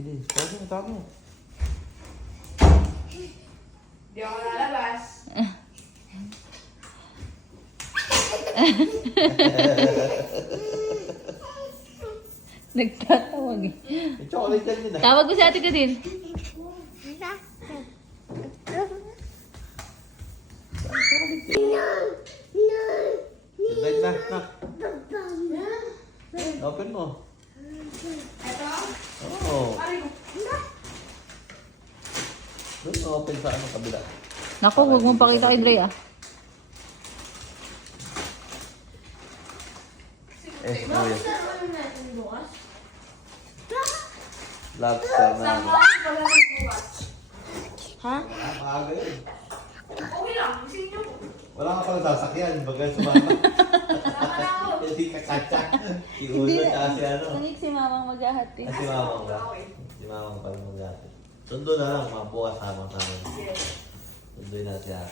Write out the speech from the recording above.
Sige, tawag mo. Di ako lalabas. Nagtatawag eh. May chocolate yan din ah. Tawag ko si ate ka din. Like na, nak. Open mo. Ito? Oo. Pare ko. Doon open sa ano kabila. Naku, huwag mong pakita kay Dre ah. Eh, Bakit kuya. sa ano natin bukas? Lobster na. Sama wala nang bukas. Ha? Maaga yun. Okay lang, gusto niyo. Wala ka pala sasakyan. Bagay sumama. Sama na ako. Hindi kakatsa. Iulo na si ano. Nangik si mamang maghahati. Si mamang ba? Si mamang pala mag-ate. Sundo na lang, mga bukas habang namin. Yes. Sundoy na siya.